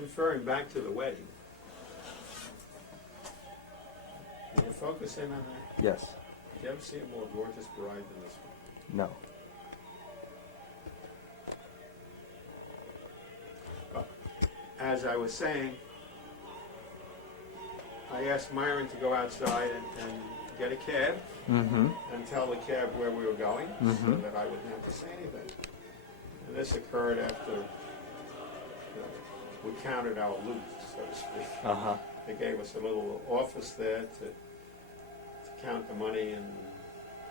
Referring back to the wedding, can you focus in on that? Yes. Did you ever see a more gorgeous bride than this one? No. As I was saying, I asked Myron to go outside and get a cab Mm-hmm. and tell the cab where we were going so Mhm. that I wouldn't have to say anything. And this occurred after we counted our loot, so to speak. Uh-huh. They gave us a little office there to count the money and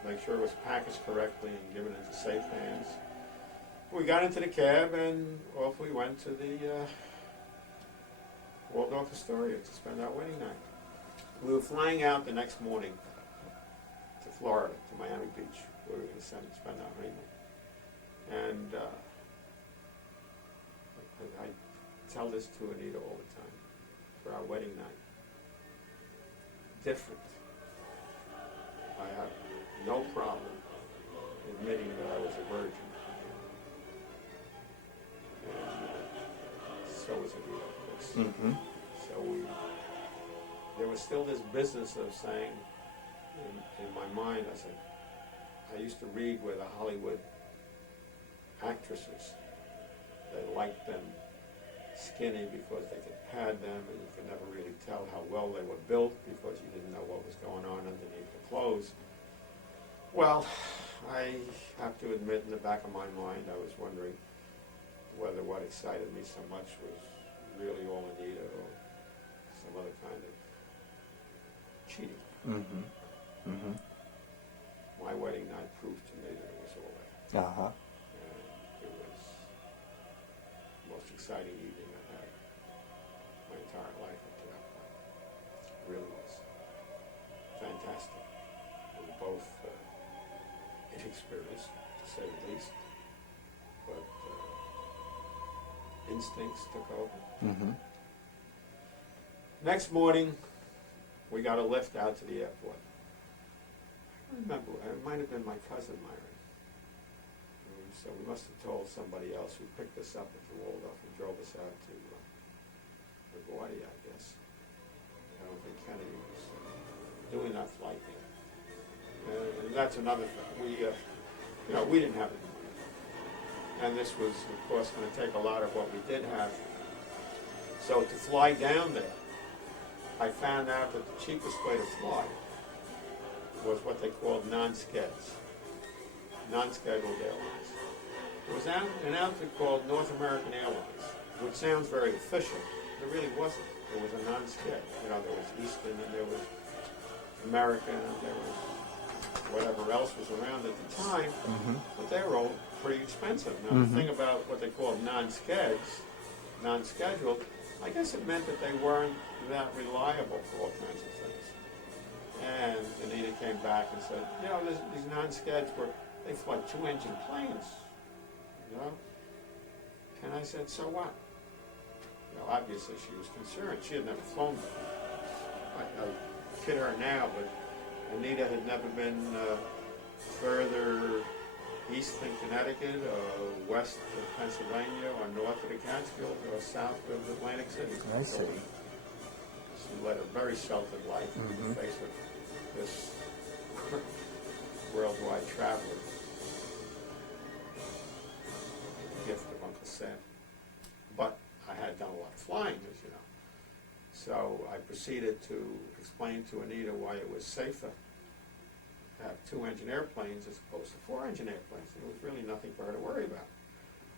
make sure it was packaged correctly and given into safe hands. We got into the cab and off we went to the Waldorf Astoria to spend our wedding night. We were flying out the next morning to Florida, to Miami Beach, where we were going to spend our honeymoon. And I tell this to Anita all the time, for our wedding night. Different. I have no problem admitting that I was a virgin. And so was Anita, of course. Mm-hmm. So there was still this business of saying, in my mind, I used to read where the Hollywood actresses, they liked them skinny because they could pad them and you could never really tell how well they were built because you didn't know what was going on underneath the clothes. Well, I have to admit in the back of my mind I was wondering whether what excited me so much was really all Anita or some other kind of cheating. Mm-hmm. Mm-hmm. My wedding night proved to me that it was all that. Uh-huh. And it was the most exciting evening I had my entire life up to that point. It really was fantastic. We were both inexperienced, to say the least, but instincts took over. Mm-hmm. Next morning, we got a lift out to the airport. I don't remember, it might have been my cousin Myron. So we must have told somebody else who picked us up at the Waldorf and drove us out to LaGuardia, I guess. I don't think Kennedy was doing that flight yet. And that's another thing. We didn't have any money. And this was, of course, going to take a lot of what we did have. So to fly down there, I found out that the cheapest way to fly was what they called non-scheduled airlines. There was an outfit called North American Airlines, which sounds very official. It really wasn't. It was a non-scheduled. There was Eastern and there was American and there was whatever else was around at the time, Mm-hmm. but they were all pretty expensive. Now, the thing about what they called non-scheduled, I guess it meant that they weren't that reliable for all kinds of things. And Anita came back and said, these non-skeds they fly two-engine planes, And I said, so what? Obviously she was concerned. She had never flown before. I kid her now, but Anita had never been further east than Connecticut, or west of Pennsylvania, or north of the Catskills, or south of Atlantic City. I see. She led a very sheltered life in the face of this worldwide traveler. Gift of Uncle Sam. But I had done a lot of flying, as you know. So I proceeded to explain to Anita why it was safer to have two-engine airplanes as opposed to four-engine airplanes. There was really nothing for her to worry about.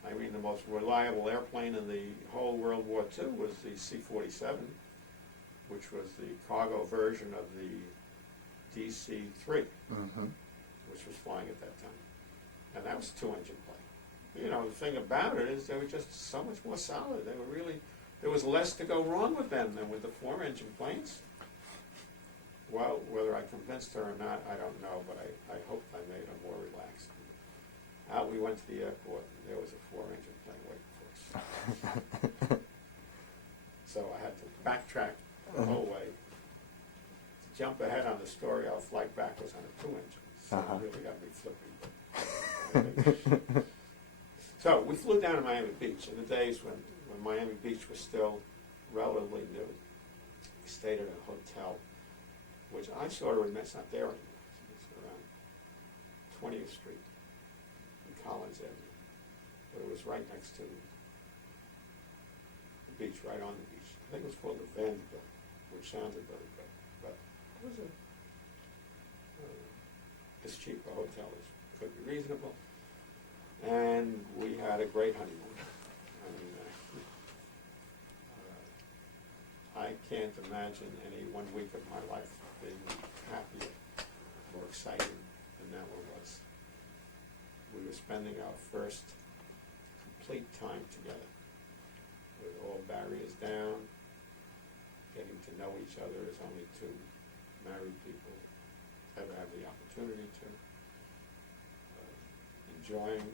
I mean, the most reliable airplane in the whole World War II was the C-47, which was the cargo version of the DC-3, Mm-hmm. which was flying at that time. And that was a two-engine plane. The thing about it is they were just so much more solid. They were really, there was less to go wrong with them than with the four-engine planes. Well, whether I convinced her or not, I don't know, but I hoped I made her more relaxed. Out we went to the airport, and there was a four-engine plane waiting for us. So I had to backtrack the whole way. To jump ahead on the story, our flight back was on a two-engine. So it really got me flipping. So we flew down to Miami Beach in the days when when Miami Beach was still relatively new. We stayed at a hotel, which I sort of admit it's not there anymore. It's around 20th Street and Collins Avenue. But it was right next to the beach, right on the beach. I think it was called the Vanderbilt, which sounded very good. But it was as cheap a hotel as could be reasonable. And we had a great honeymoon. I mean, I can't imagine any 1 week of my life being happier, more exciting than that one was. We were spending our first complete time together, with all barriers down, getting to know each other as only two married people ever have the opportunity to, enjoying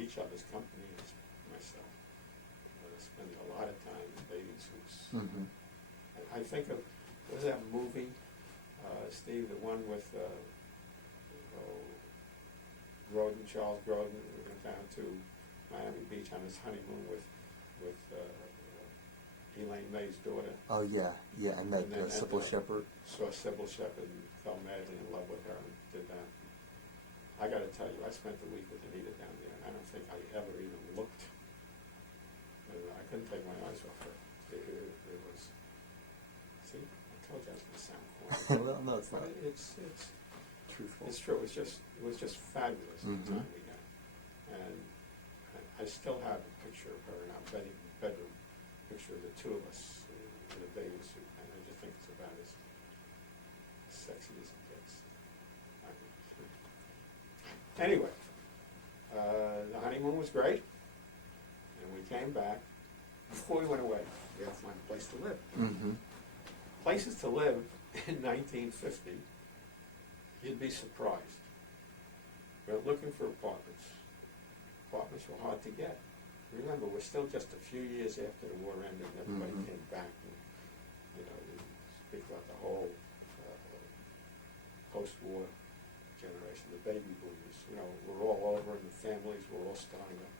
each other's company as myself, spending a lot of time in bathing suits. Mm-hmm. I think of, what was that movie, Steve, the one with Charles Grodin, who went down to Miami Beach on his honeymoon with Elaine May's daughter. Oh yeah, yeah, and that And then Sybil Shepherd. Saw Sybil Shepherd and fell madly in love with her and did that. I got to tell you, I spent the week with Anita down there, and I don't think I ever even looked. I couldn't take my eyes off her. It was. See, I told you I was going to sound corny. Well, no, it's not. But it's Truthful. It's true. It was just fabulous the Mhm. time we had, and I still have a picture of her in our bedroom. Picture of the two of us in a bathing suit, and I just think it's about as sexy as it gets. Anyway, the honeymoon was great, and we came back. Before we went away, we had to find a place to live. Mm-hmm. Places to live in 1950, you'd be surprised. We're looking for apartments. Apartments were hard to get. Remember, we're still just a few years after the war ended, and everybody Mhm. came back. And, we speak about the whole post-war generation, the baby boomers. We're all over, and the families were all starting up.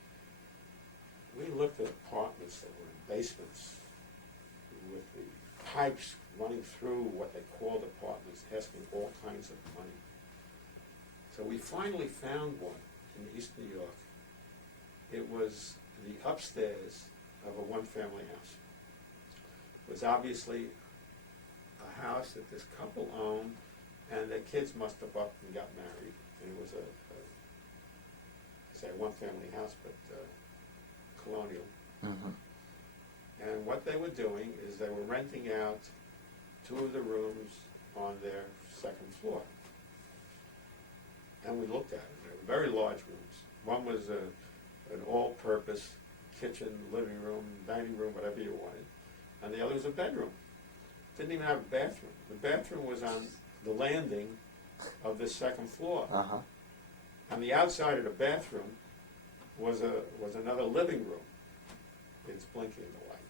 We looked at apartments that were in basements with the pipes running through what they called apartments, asking all kinds of money. So we finally found one in East New York. It was the upstairs of a one-family house. It was obviously a house that this couple owned, and their kids must have up and got married. And it was a one-family house, but colonial. Mm-hmm. And what they were doing is they were renting out 2 of the rooms on their second floor. And we looked at it. They were very large rooms. One was an all-purpose kitchen, living room, dining room, whatever you wanted. And the other was a bedroom. Didn't even have a bathroom. The bathroom was on the landing of the second floor. Uh-huh. On the outside of the bathroom was another living room. It's blinking in the light.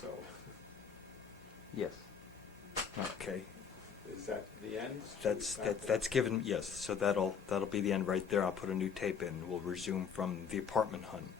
So, Yes. Okay, is that the end? that's given, yes, so that'll be the end right there. I'll put a new tape in. We'll resume from the apartment hunt.